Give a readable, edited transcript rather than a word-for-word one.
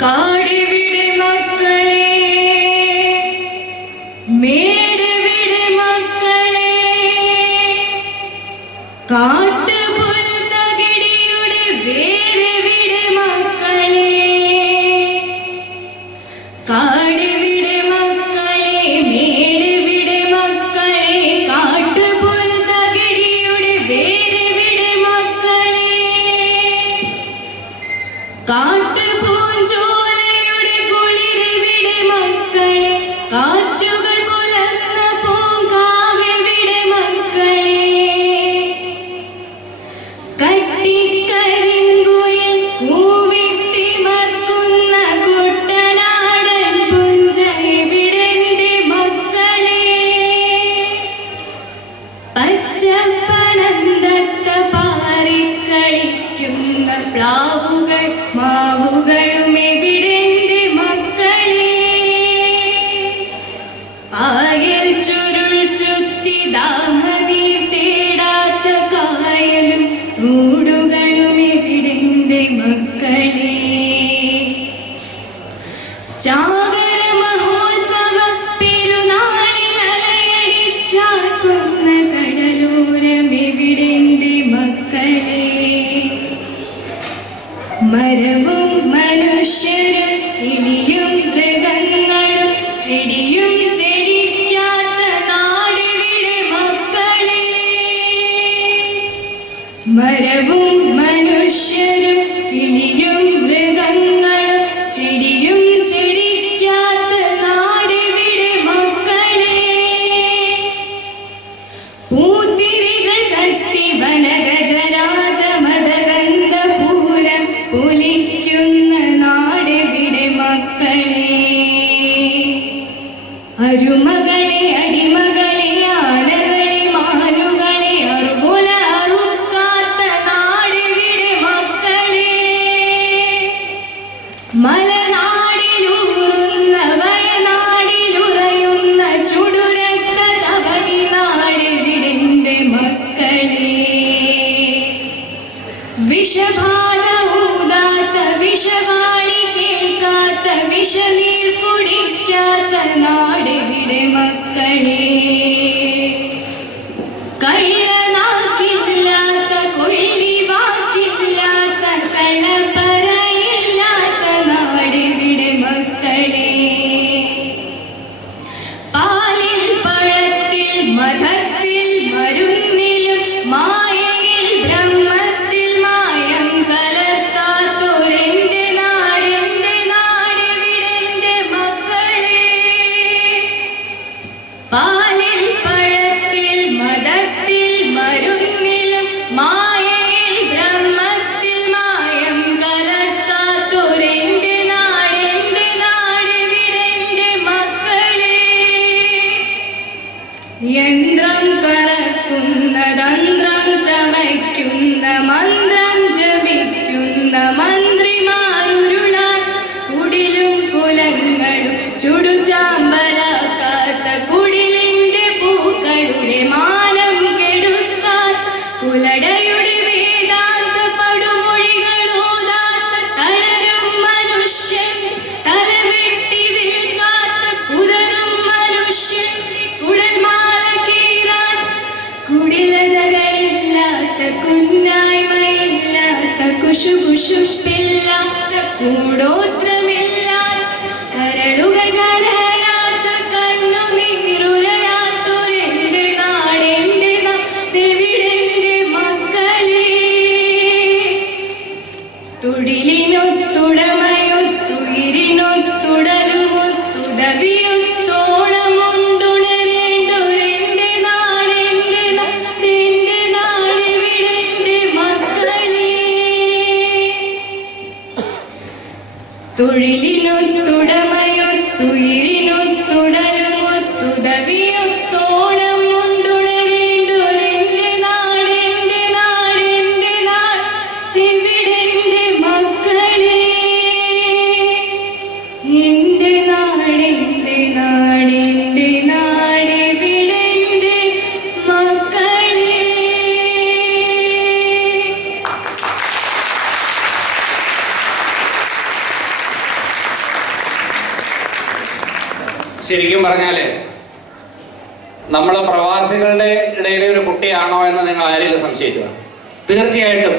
കാടിവിടെ മക്കളെ, മേടിവിടെ മക്കളെ, കാട്ടുപുൽത്തകിടിയുടെ വേരെവിടെ മക്കളെ, കാടിവിടെ മക്കളെ, മേടിവിടെ മക്കളെ, കാട്ടുപുൽത്തകിടിയുടെ വേരെവിടെ മക്കളെ, കാട്ടുപൂഞ്ചോലയുടെ കുളിരെവിടെ മക്കളെ, കാറ്റുകൾ പുലർന്ന പൂങ്കാവെവിടെ മക്കളെ, കട്ടിക്കരിങ്കുയിൽ കൂവിത്തിമർക്കുന്ന കുട്ടനാടൻ പുഞ്ചയെവിടെന്റെ മക്കളെ, പച്ചപ്പനന്തത്ത പാറിക്കളിക്കുന്ന പ്ലാവുകൾ മാവുകളും എവിടെന്റെ മക്കളെ, പായൽ ചുരുൾ ചുറ്റി ദാഹനീർ തേടാത്ത കായലും തോടുകളും എവിടെന്റെ മക്കളെ, ചാകര മഹോത്സവ പെരുന്നാളിൽ അലയടിച്ചാർക്കുന്ന കടലോരം എവിടെന്റെ മക്കളെ, മരവും മനുഷ്യരും കിളിയും മൃഗങ്ങളും ചെടിയും ചെടിക്കാത്ത നാടെവിടെ മക്കളെ, മരവും മനുഷ്യരും കിളിയും മൃഗങ്ങളും ചെടിയും ചെടിക്കാത്ത നാടെവിടെ മക്കളെ, പൂത്തിരികൾ കത്തി വനഗജരാജ മദഗന്ധപൂരം പൊലിക്കുന്ന നാടെവിടെ മക്കളെ, അരുമകളെ അടിമകളെ ആനകളെ മാനുകളെ അറുകൊല അറുക്കാത്ത നാടെവിടെ മക്കളെ, മലനാടിലൂറുന്ന വയനാടിലുറയുന്ന ചുടുരക്ത തപനി നാടെവിടെന്റെ മക്കളെ, വിഷബാധ ഊതാത്ത വിഷവാണി കേൾക്കാത്ത വിഷനീർ കുടിക്കാത്ത നാടെവിടെ മക്കളെ, കള്ളനാക്കില്ലാത്ത കൊള്ളിവാക്കില്ലാത്ത കളപ്പറയില്ലാത്ത നാടെവിടെ മക്കളെ, പാലിൽ പഴത്തിൽ മധത്തിൽ മരുന്നിലും മായയിൽ ബ്രഹ്മത്തിൽ മായം കലർത്താത്തൊരെന്റെ നാടെന്റെ നാടെവിടെന്റെ മക്കളെ, പാലിൽ പഴത്തിൽ മധത്തിൽ മരുന്നിലും മായയിൽ ബ്രഹ്മത്തിൽ മായം കലർത്താത്തൊരെന്റെ നാടെവിടെന്റെ മക്കളെ, യന്ത്രം കറക്കുന്ന തന്ത്രം ചമയ്ക്കുന്ന മന്ത്രം ജപിക്കുന്ന മന്ത്രിമാരുരുളാൻ കുടിലും കുലങ്ങളും ചുടുചാമ്പലാക്കാത്ത കുടിലിന്റെ പൂക്കളുടെ മാനം കെടുത്താത്ത കുലടയുടെ വേദാന്ത പടുമൊഴികൾ ഓതാത്ത തളരും മനുഷ്യൻ തലവെട്ടി വീഴ്ത്താത്ത കുതറും മനുഷ്യൻ കുടൽമാല കീറാൻ കുടിലതകളില്ലാത്ത കുന്നായ്മയില്ലാത്ത കുശുകുശുപ്പില്ലാത്ത കൂടോത്രമില്ലാത്ത കരളുകൾ കരയാത്ത കണ്ണുനീരുരയാത്തൊരെന്റെ നാടെന്റെ നാടെവിടെന്റെ മക്കളെ, തൊഴിലിനൊത്തുടമയൊത്തുയിരിനൊത്തുടവിയൊത്തോണമുണ്ടുണരേണ്ടൊരെന്റെ നാടെന്റെ നാടെവിടെന്റെ മക്കളെ, തൊഴിലിനൊത്തുടമയൊത്തുയിരിനൊത്തുടവിയൊത്തോണമുണ്ടുണരേണ്ടൊരെന്റെ നാടെന്റെ നാടെവിടെന്റെ മക്കളെ, എന്റെ നാടെന്റെ നാടെവിടെന്റെ മക്കളെ. ശരിക്കും പറഞ്ഞാൽ നമ്മൾ പ്രവാസികളുടെ ഇടയിലെ ഒരു കുട്ടിയാണോ എന്ന് നിങ്ങൾ ആരെങ്കിലും സംശയിച്ചതാണ്? തീർച്ചയായിട്ടും